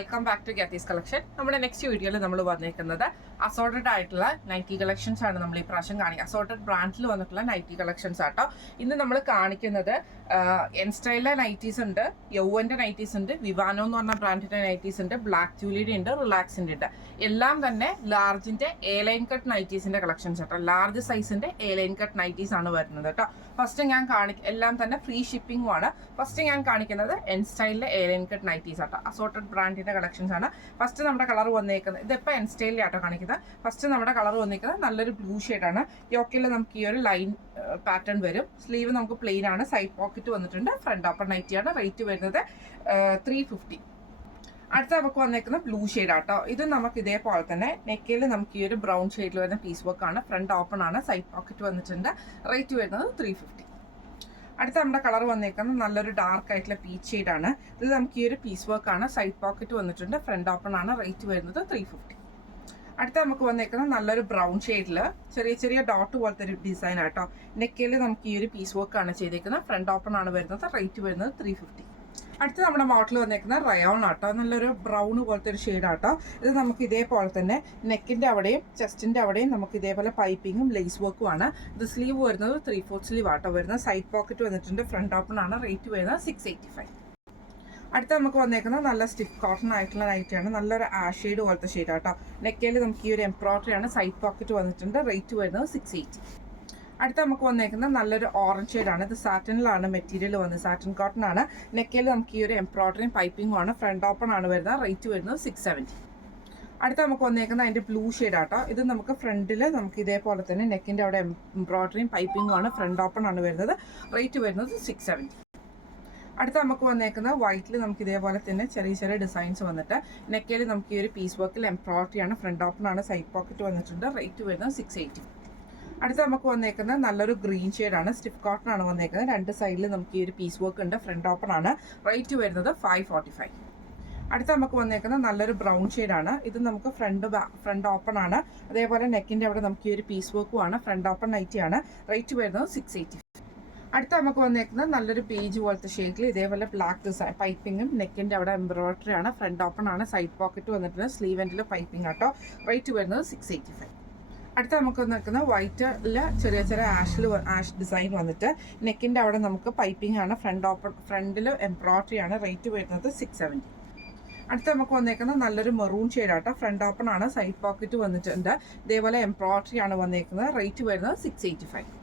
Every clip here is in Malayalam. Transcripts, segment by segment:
വെൽക്കം ബാക്ക് ടു ഗാത്തീസ് കളക്ഷൻ. നമ്മുടെ നെക്സ്റ്റ് വീഡിയോയിൽ നമ്മൾ വന്നിരിക്കുന്നത് അസോർട്ടഡ് ആയിട്ടുള്ള നൈറ്റി കളക്ഷൻസ് ആണ് നമ്മൾ ഈ പ്രാവശ്യം കാണിക്കുക. അസോർട്ടഡ് ബ്രാൻഡിൽ വന്നിട്ടുള്ള നൈറ്റി കളക്ഷൻസ് ആട്ടോ ഇന്ന് നമ്മൾ കാണിക്കുന്നത്. എൻ സ്റ്റൈലിലെ നൈറ്റീസ് ഉണ്ട്, യൗവൻ്റെ നൈറ്റീസ് ഉണ്ട്, വിവാനോ എന്ന് പറഞ്ഞ ബ്രാൻഡിൻ്റെ നൈറ്റീസ് ഉണ്ട്, ബ്ലാക്ക് ജൂലിയുടെ ഉണ്ട്, റിലാക്സിൻ്റെ ഉണ്ട്. എല്ലാം തന്നെ ലാർജിൻ്റെ എ ലൈൻ കട്ട് നൈറ്റീസിൻ്റെ കളക്ഷൻസ് കേട്ടോ. ലാർജ് സൈസിൻ്റെ എ ലൈൻ കട്ട് നൈറ്റീസ് ആണ് വരുന്നത് കേട്ടോ. ഫസ്റ്റ് ഞാൻ എല്ലാം തന്നെ ഫ്രീ ഷിപ്പിംഗും ആണ്. ഫസ്റ്റ് ഞാൻ കാണിക്കുന്നത് എൻ സ്റ്റൈലിലെ എ ലൈൻ കട്ട് നൈറ്റീസ് ആട്ടോ. അസോർട്ടഡ് ബ്രാൻഡിന്റെ കളക്ഷൻസ് ആണ്. ഫസ്റ്റ് നമ്മുടെ കളർ വന്നേക്കുന്നത് ഇതിപ്പോൾ എൻ സ്റ്റൈലിലാട്ടോ കാണിക്കുന്നത്. ഫസ്റ്റ് നമ്മുടെ കളർ വന്നേക്കുന്നത് നല്ലൊരു ബ്ലൂ ഷെയ്ഡാണ്. യോക്കിൽ നമുക്ക് ഈ ഒരു ലൈൻ പാറ്റേൺ വരും. സ്ലീവ് നമുക്ക് പ്ലെയിൻ ആണ്, സൈഡ് പോക്കറ്റ് വന്നിട്ടുണ്ട്, ഫ്രണ്ട് ഓപ്പൺ നൈറ്റിയാണ്. റേറ്റ് വരുന്നത് 350. അടുത്ത നമുക്ക് വന്നേക്കുന്ന ബ്ലൂ ഷെയ്ഡ് ആട്ടോ. ഇത് നമുക്ക് ഇതേപോലെ തന്നെ നെക്കിൽ നമുക്ക് ഈ ഒരു ബ്രൗൺ ഷെയ്ഡിൽ വരുന്ന പീസ് വർക്ക് ആണ്. ഫ്രണ്ട് ഓപ്പൺ ആണ്, സൈഡ് പോക്കറ്റ് വന്നിട്ടുണ്ട്. റേറ്റ് വരുന്നത് 350. അടുത്ത നമ്മുടെ കളർ വന്നേക്കുന്നത് നല്ലൊരു ഡാർക്ക് ആയിട്ടുള്ള പീച്ച് ഷെയ്ഡാണ്. ഇത് നമുക്ക് ഈ ഒരു പീസ് വർക്ക് ആണ്, സൈഡ് പോക്കറ്റ് വന്നിട്ടുണ്ട്, ഫ്രണ്ട് ഓപ്പൺ ആണ്. റേറ്റ് വരുന്നത് 350. അടുത്ത നമുക്ക് വന്നേക്കുന്നത് നല്ലൊരു ബ്രൗൺ ഷെയ്ഡിൽ ചെറിയ ചെറിയ ഡോട്ട് പോലത്തെ ഒരു ഡിസൈൻ ആട്ടോ. നെക്കിൽ നമുക്ക് ഈ ഒരു പീസ് വർക്ക് ആണ് ചെയ്തേക്കുന്നത്, ഫ്രണ്ട് ഓപ്പൺ ആണ് വരുന്നത്. റേറ്റ് വരുന്നത് 350. അടുത്ത നമ്മുടെ മോഡൽ വന്നേക്കുന്നത് റയോൺ ആട്ടോ. നല്ലൊരു ബ്രൗൺ പോലത്തെ ഒരു ഷെയ്ഡ് ആട്ടോ. ഇത് നമുക്ക് ഇതേപോലെ തന്നെ നെക്കിൻ്റെ അവിടെയും ചെസ്റ്റിൻ്റെ അവിടെയും നമുക്ക് ഇതേപോലെ പൈപ്പിങ്ങും ലേസ് വർക്കും ആണ്. ഇത് സ്ലീവ് വരുന്നത് 3/4 സ്ലീവ് ആട്ടോ വരുന്നത്. സൈഡ് പോക്കറ്റ് വന്നിട്ടുണ്ട്, ഫ്രണ്ട് ഓപ്പൺ ആണ്. റേറ്റ് വരുന്നത് 685. അടുത്ത നമുക്ക് വന്നേക്കുന്നത് നല്ല സ്റ്റിഫ് കോട്ടൺ ആയിട്ടുള്ള നൈറ്റിയാണ്. നല്ലൊരു ആഷ് ഷെയ്ഡ് പോലത്തെ ഷെയ്ഡ് ആട്ടോ. നെക്കയിൽ നമുക്ക് ഈ ഒരു എംബ്രോയിഡറി ആണ്, സൈഡ് പോക്കറ്റ് വന്നിട്ടുണ്ട്. റേറ്റ് വരുന്നത് 680. അടുത്ത നമുക്ക് വന്നേക്കുന്നത് നല്ലൊരു ഓറഞ്ച് ഷെയ്ഡാണ്. ഇത് സാറ്റനിലാണ് മെറ്റീരിയൽ വന്നത്, സാറ്റൻ കോട്ടൺ ആണ്. നെക്കയിൽ നമുക്ക് ഈ ഒരു എംബ്രോയിഡറിയും പൈപ്പിംഗും ആണ്. ഫ്രണ്ട് ഓപ്പൺ ആണ് വരുന്നത്. റേറ്റ് വരുന്നത് 670. അടുത്ത നമുക്ക് വന്നേക്കുന്നത് അതിൻ്റെ ബ്ലൂ ഷെയ്ഡ് ആട്ടോ. ഇത് നമുക്ക് ഫ്രണ്ടിൽ നമുക്ക് ഇതേപോലെ തന്നെ നെക്കിൻ്റെ അവിടെ എംബ്രോയിഡറിയും പൈപ്പിംഗും ആണ്. ഫ്രണ്ട് ഓപ്പൺ ആണ് വരുന്നത്. റേറ്റ് വരുന്നത് 670. അടുത്ത നമുക്ക് വന്നേക്കുന്നത് വൈറ്റിൽ നമുക്ക് ഇതേപോലെ തന്നെ ചെറിയ ചെറിയ ഡിസൈൻസ് വന്നിട്ട് നെക്കയിൽ നമുക്ക് ഈ ഒരു പീസ് വർക്കിൽ എംബ്രോയിഡറി ആണ്. ഫ്രണ്ട് ഓപ്പൺ ആണ്, സൈഡ് പോക്കറ്റ് വന്നിട്ടുണ്ട്. റേറ്റ് വരുന്നത് 680. അടുത്ത നമുക്ക് വന്നേക്കുന്നത് നല്ലൊരു ഗ്രീൻ ഷെയ്ഡാണ്. സ്റ്റിഫ് കോട്ടൺ ആണ് വന്നേക്കുന്നത്. രണ്ട് സൈഡിൽ നമുക്ക് ഈ ഒരു പീസ് വർക്ക് ഉണ്ട്, ഫ്രണ്ട് ഓപ്പൺ ആണ്. റേറ്റ് വരുന്നത് 545. അടുത്ത നമുക്ക് വന്നേക്കുന്നത് നല്ലൊരു ബ്രൗൺ ഷെയ്ഡാണ്. ഇത് നമുക്ക് ഫ്രണ്ട് ഓപ്പൺ ആണ്. അതേപോലെ നെക്കിൻ്റെ അവിടെ നമുക്ക് ഈ ഒരു പീസ് വർക്കും ആണ്. Front open നൈറ്റിയാണ്. റേറ്റ് വരുന്നത് 680. അടുത്ത നമുക്ക് വന്നേക്കുന്നത് നല്ലൊരു പേജ് പോലത്തെ ഷെയ്ഡിൽ ഇതേപോലെ ബ്ലാക്ക് ഡിസൈൻ പൈപ്പിങ്ങും നെക്കിൻ്റെ അവിടെ എംബ്രോയിഡറി ആണ്. ഫ്രണ്ട് ഓപ്പൺ ആണ്, സൈഡ് പോക്കറ്റ് വന്നിട്ടുണ്ട്, സ്ലീവ് എൻഡിൽ പൈപ്പിംഗ് ആട്ടോ. റേറ്റ് വരുന്നത് 685. അടുത്ത നമുക്ക് വന്നേക്കുന്നത് വൈറ്റിൽ ചെറിയ ചെറിയ ആഷ് ഡിസൈൻ വന്നിട്ട് നെക്കിൻ്റെ അവിടെ നമുക്ക് പൈപ്പിംഗ് ആണ്. ഫ്രണ്ടിൽ എംബ്രോയിഡറി ആണ്. റേറ്റ് വരുന്നത് 670. അടുത്ത നമുക്ക് വന്നേക്കുന്നത് നല്ലൊരു മെറൂൺ ഷെയ്ഡാട്ടോ. ഫ്രണ്ട് ഓപ്പൺ ആണ്, സൈഡ് പോക്കറ്റ് വന്നിട്ടുണ്ട്. ഇതേപോലെ എംബ്രോയിഡറി ആണ് വന്നേക്കുന്നത്. റേറ്റ് വരുന്നത് 685.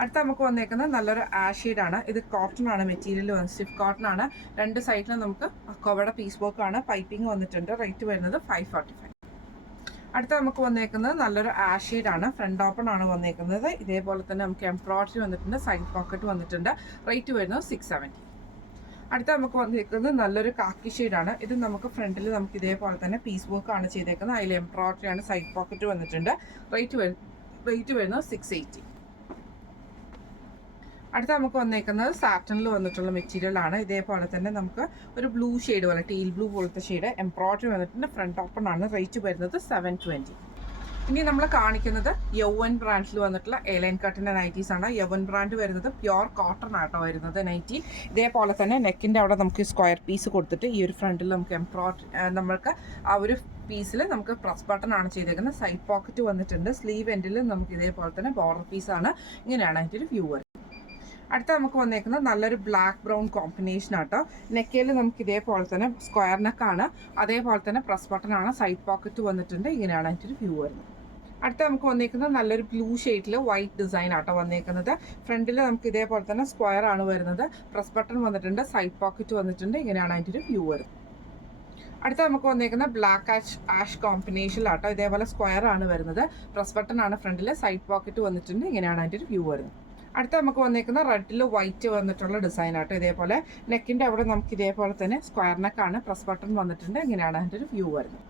അടുത്ത നമുക്ക് വന്നേക്കുന്നത് നല്ലൊരു ആഷ് ഷെയ്ഡാണ്. ഇത് കോട്ടൺ ആണ് മെറ്റീരിയൽ വന്നത്, സ്റ്റിഫ് കോട്ടൺ ആണ്. രണ്ട് സൈഡിലും നമുക്ക് കവയുടെ പീസ് വർക്ക് ആണ്, പൈപ്പിംഗ് വന്നിട്ടുണ്ട്. റേറ്റ് വരുന്നത് 545. അടുത്ത നമുക്ക് വന്നേക്കുന്നത് നല്ലൊരു ആഷ് ഷെയ്ഡാണ്. ഫ്രണ്ട് ഓപ്പൺ ആണ് വന്നേക്കുന്നത്. ഇതേപോലെ തന്നെ നമുക്ക് എംബ്രോയിഡറി വന്നിട്ടുണ്ട്, സൈഡ് പോക്കറ്റ് വന്നിട്ടുണ്ട്. റേറ്റ് വരുന്നത് 670. അടുത്ത നമുക്ക് വന്നിരിക്കുന്നത് നല്ലൊരു കാക്കി ഷെയ്ഡാണ്. ഇത് നമുക്ക് ഫ്രണ്ടിൽ നമുക്ക് ഇതേപോലെ തന്നെ പീസ് വർക്ക് ആണ് ചെയ്തേക്കുന്നത്. അതിൽ എംബ്രോയിഡറി ആണ്, സൈഡ് പോക്കറ്റ് വന്നിട്ടുണ്ട്. റേറ്റ് വരുന്നത് 680. അടുത്ത നമുക്ക് വന്നേക്കുന്നത് സാറ്റനിൽ വന്നിട്ടുള്ള മെറ്റീരിയൽ ആണ്. ഇതേപോലെ തന്നെ നമുക്ക് ഒരു ബ്ലൂ ഷെയ്ഡ് പോലെ, ടീൽ ബ്ലൂ പോലത്തെ ഷെയ്ഡ് എംബ്രോയിഡറി വന്നിട്ടുണ്ട്. ഫ്രണ്ട് ഓപ്പൺ ആണ്. റേറ്റ് വരുന്നത് 720. ഇനി നമ്മൾ കാണിക്കുന്നത് യൗവൻ ബ്രാൻഡിൽ വന്നിട്ടുള്ള എ ലൈൻ കട്ടിൻ്റെ നൈറ്റീസ് ആണ്. യൗവൻ ബ്രാൻഡ് വരുന്നത് പ്യുവർ കോട്ടൺ ആട്ടോ വരുന്നത് നൈറ്റി. ഇതേപോലെ തന്നെ നെക്കിൻ്റെ അവിടെ നമുക്ക് സ്ക്വയർ പീസ് കൊടുത്തിട്ട് ഈ ഒരു ഫ്രണ്ടിൽ നമുക്ക് എംബ്രോയിഡറി നമുക്ക് ആ ഒരു പീസിൽ നമുക്ക് പ്രസ് ബട്ടൺ ആണ് ചെയ്തേക്കുന്നത്. സൈഡ് പോക്കറ്റ് വന്നിട്ടുണ്ട്. സ്ലീവ് എൻഡിൽ നമുക്ക് ഇതേപോലെ തന്നെ ബോർഡർ പീസാണ്. ഇങ്ങനെയാണ് അതിൻ്റെ ഒരു വ്യൂ വരുന്നത്. അടുത്ത നമുക്ക് വന്നേക്കുന്നത് നല്ലൊരു ബ്ലാക്ക് ബ്രൗൺ കോമ്പിനേഷൻ ആട്ടോ. നെക്കയിൽ നമുക്ക് ഇതേപോലെ തന്നെ സ്ക്വയർ നെക്കാണ്. അതേപോലെ തന്നെ പ്രസ് ബട്ടൺ ആണ്, സൈഡ് പോക്കറ്റ് വന്നിട്ടുണ്ട്. ഇങ്ങനെയാണ് അതിൻ്റെ ഒരു വ്യൂ വരുന്നത്. അടുത്ത നമുക്ക് വന്നേക്കുന്നത് നല്ലൊരു ബ്ലൂ ഷെയ്ഡിൽ വൈറ്റ് ഡിസൈൻ ആട്ടോ വന്നേക്കുന്നത്. ഫ്രണ്ടിൽ നമുക്ക് ഇതേപോലെ തന്നെ സ്ക്വയർ ആണ് വരുന്നത്. പ്രസ് ബട്ടൺ വന്നിട്ടുണ്ട്, സൈഡ് പോക്കറ്റ് വന്നിട്ടുണ്ട്. ഇങ്ങനെയാണ് അതിൻ്റെ ഒരു വ്യൂ വരുന്നത്. അടുത്ത നമുക്ക് വന്നേക്കുന്ന ബ്ലാക്ക് ആഷ് കോമ്പിനേഷനിലാട്ടോ. ഇതേപോലെ സ്ക്വയർ ആണ് വരുന്നത്. പ്രസ് ബട്ടൺ ആണ് ഫ്രണ്ടിൽ, സൈഡ് പോക്കറ്റ് വന്നിട്ടുണ്ട്. ഇങ്ങനെയാണ് അതിൻ്റെ ഒരു വ്യൂ വരുന്നത്. അടുത്ത നമുക്ക് വന്നേക്കുന്ന റെഡിൽ വൈറ്റ് വന്നിട്ടുള്ള ഡിസൈൻ ആട്ടോ. ഇതേപോലെ നെക്കിൻ്റെ അവിടെ നമുക്ക് ഇതേപോലെ തന്നെ സ്ക്വയർ നെക്കാണ്. പ്രസ് ബട്ടൺ വന്നിട്ടുണ്ട്. ഇങ്ങനെയാണ് അതിൻ്റെ ഒരു വ്യൂ വരുന്നത്.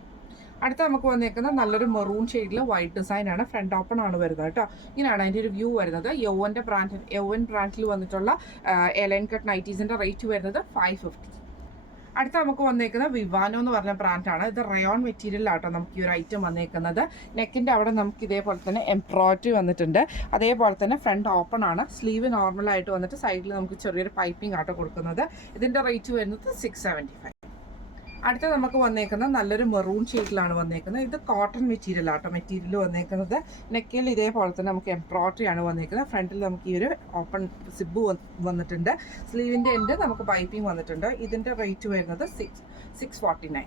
അടുത്ത നമുക്ക് വന്നേക്കുന്ന നല്ലൊരു മെറൂൺ ഷെയ്ഡിൽ വൈറ്റ് ഡിസൈൻ ആണ്. ഫ്രണ്ട് ഓപ്പൺ ആണ് വരുന്നത് കേട്ടോ. ഇങ്ങനെയാണ് അതിൻ്റെ ഒരു വ്യൂ വരുന്നത്. യൗവൻ ബ്രാൻഡിൽ വന്നിട്ടുള്ള എ ലൈൻ കട്ട് നൈറ്റീസിൻ്റെ റേറ്റ് വരുന്നത് 550. അടുത്ത നമുക്ക് വന്നേക്കുന്നത് വിവാനോ എന്ന് പറഞ്ഞ ബ്രാൻഡാണ്. ഇത് റയോൺ മെറ്റീരിയലാട്ടോ നമുക്ക് ഈ ഒരു ഐറ്റം വന്നേക്കുന്നത്. നെക്കിൻ്റെ അവിടെ നമുക്ക് ഇതേപോലെ തന്നെ എംബ്രോയിഡറി വന്നിട്ടുണ്ട്. അതേപോലെ തന്നെ ഫ്രണ്ട് ഓപ്പൺ ആണ്. സ്ലീവ് നോർമലായിട്ട് വന്നിട്ട് സൈഡിൽ നമുക്ക് ചെറിയൊരു പൈപ്പിംഗ് ആട്ടോ കൊടുക്കുന്നത്. ഇതിൻ്റെ റേറ്റ് വരുന്നത് 675. അടുത്ത നമുക്ക് വന്നേക്കുന്നത് നല്ലൊരു മെറൂൺ ഷെയ്ഡിലാണ് വന്നേക്കുന്നത്. ഇത് കോട്ടൺ മെറ്റീരിയൽ ആട്ടോ. മെറ്റീരിയൽ വന്നേക്കുന്നത് നെക്കിൽ ഇതേപോലെ തന്നെ നമുക്ക് എംബ്രോയിഡറി ആണ് വന്നേക്കുന്നത്. ഫ്രണ്ടിൽ നമുക്ക് ഈ ഒരു ഓപ്പൺ സിബ് വന്നിട്ടുണ്ട്. സ്ലീവിൻ്റെ എൻഡ് നമുക്ക് പൈപ്പിംഗ് വന്നിട്ടുണ്ട്. ഇതിൻ്റെ റേറ്റ് വരുന്നത് 649.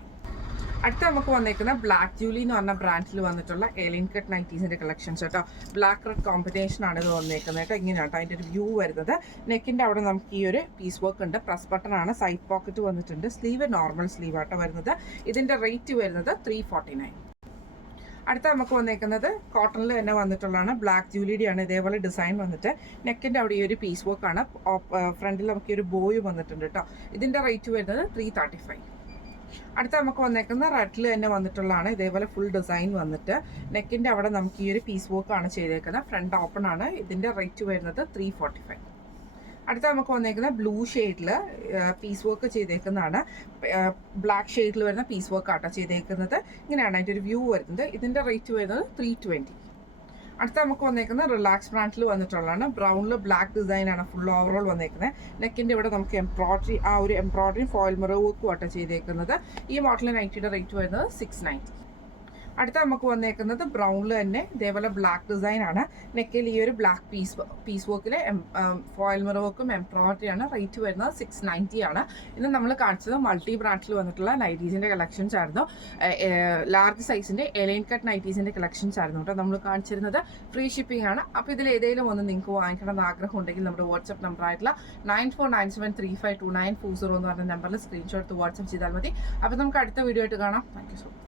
അടുത്ത നമുക്ക് വന്നേക്കുന്ന ബ്ലാക്ക് ജൂലി എന്ന് പറഞ്ഞ ബ്രാൻഡിൽ വന്നിട്ടുള്ള ഏലിയൻ കട്ട് നൈറ്റീസിൻ്റെ കളക്ഷൻസ് കേട്ടോ. ബ്ലാക്ക് റെഡ് കോമ്പിനേഷൻ ആണ് ഇത് വന്നേക്കുന്നത് കേട്ടോ. ഇങ്ങനെയാണ് കേട്ടോ അതിൻ്റെ ഒരു വ്യൂ വരുന്നത്. നെക്കിൻ്റെ അവിടെ നമുക്ക് ഈ ഒരു പീസ് വർക്ക് ഉണ്ട്. പ്രസ് ബട്ടൺ ആണ്. സൈഡ് പോക്കറ്റ് വന്നിട്ടുണ്ട്. സ്ലീവ് നോർമൽ സ്ലീവ് ആട്ടോ വരുന്നത്. ഇതിൻ്റെ റേറ്റ് വരുന്നത് 349. അടുത്ത നമുക്ക് വന്നേക്കുന്നത് കോട്ടണിൽ തന്നെ വന്നിട്ടുള്ളതാണ്. ബ്ലാക്ക് ജൂലിയുടെ ആണ്. ഇതേപോലെ ഡിസൈൻ വന്നിട്ട് നെക്കിൻ്റെ അവിടെ ഈ ഒരു പീസ് വർക്കാണ്. ഫ്രണ്ടിൽ നമുക്ക് ഈ ഒരു ബോയ് വന്നിട്ടുണ്ട് കേട്ടോ. ഇതിൻ്റെ റേറ്റ് വരുന്നത് 335. അടുത്ത നമുക്ക് വന്നേക്കുന്ന റെഡിൽ തന്നെ വന്നിട്ടുള്ളതാണ്. ഇതേപോലെ ഫുൾ ഡിസൈൻ വന്നിട്ട് നെക്കിൻ്റെ അവിടെ നമുക്ക് ഈ ഒരു പീസ് വർക്കാണ് ചെയ്തേക്കുന്നത്. ഫ്രണ്ട് ഓപ്പൺ ആണ്. ഇതിൻ്റെ റേറ്റ് വരുന്നത് 345. അടുത്ത നമുക്ക് വന്നേക്കുന്നത് ബ്ലൂ ഷെയ്ഡിൽ പീസ് വർക്ക് ചെയ്തേക്കുന്നതാണ്. ബ്ലാക്ക് ഷെയ്ഡിൽ വരുന്ന പീസ് വർക്ക് ആട്ടോ ചെയ്തേക്കുന്നത്. ഇങ്ങനെയാണ് അതിൻ്റെ ഒരു വ്യൂ വരുന്നത്. ഇതിൻ്റെ റേറ്റ് വരുന്നത് 320. അടുത്ത നമുക്ക് വന്നേക്കുന്നത് റിലാക്സ് ബ്രാൻഡിൽ വന്നിട്ടുള്ളതാണ്. ബ്രൗണിൽ ബ്ലാക്ക് ഡിസൈൻ ആണ് ഫുൾ ഓവറോൾ വന്നേക്കുന്നത്. നെക്കിൻ്റെ ഇവിടെ നമുക്ക് എംബ്രോയിഡറി ആ ഒരു എംബ്രോയിഡറി ഫോയിൽ മിറർ വർക്കും ആട്ടോ ചെയ്തേക്കുന്നത്. ഈ മോഡൽ നൈറ്റിയുടെ റേറ്റ് വരുന്നത് 690. അടുത്ത നമുക്ക് വന്നേക്കുന്നത് ബ്രൗണിൽ തന്നെ ഇതേപോലെ ബ്ലാക്ക് ഡിസൈൻ ആണ്. നെക്കിൽ ഈ ഒരു ബ്ലാക്ക് പീസ് വർക്കിൽ ഫോയിൽ മിറർ വർക്കും എംബ്രോയിഡറി ആണ്. റേറ്റ് വരുന്നത് 690 ആണ്. ഇന്ന് നമ്മൾ കാണിച്ചത് മൾട്ടി ബ്രാൻഡിൽ വന്നിട്ടുള്ള നൈറ്റീസിൻ്റെ കളക്ഷൻസ് ആയിരുന്നു. ലാർജ് സൈസിൻ്റെ എലൈൻ കട്ട് നൈറ്റീസിൻ്റെ കളക്ഷൻസ് ആയിരുന്നു കേട്ടോ നമ്മൾ കാണിച്ചിരുന്നത്. ഫ്രീ ഷിപ്പിംഗ് ആണ്. അപ്പോൾ ഇതിൽ ഏതെങ്കിലും ഒന്ന് നിങ്ങൾക്ക് വാങ്ങിക്കണമെന്ന് ആഗ്രഹം ഉണ്ടെങ്കിൽ നമ്മുടെ വാട്സ്ആപ്പ് നമ്പർ ആയിട്ടുള്ള 9497352940 എന്ന് പറഞ്ഞ നമ്പറിൽ സ്ക്രീൻഷോട്ട് വാട്സ്ആപ്പ് ചെയ്താൽ മതി. അപ്പോൾ നമുക്ക് അടുത്ത വീഡിയോ ആയിട്ട് കാണാം. Thank you so much.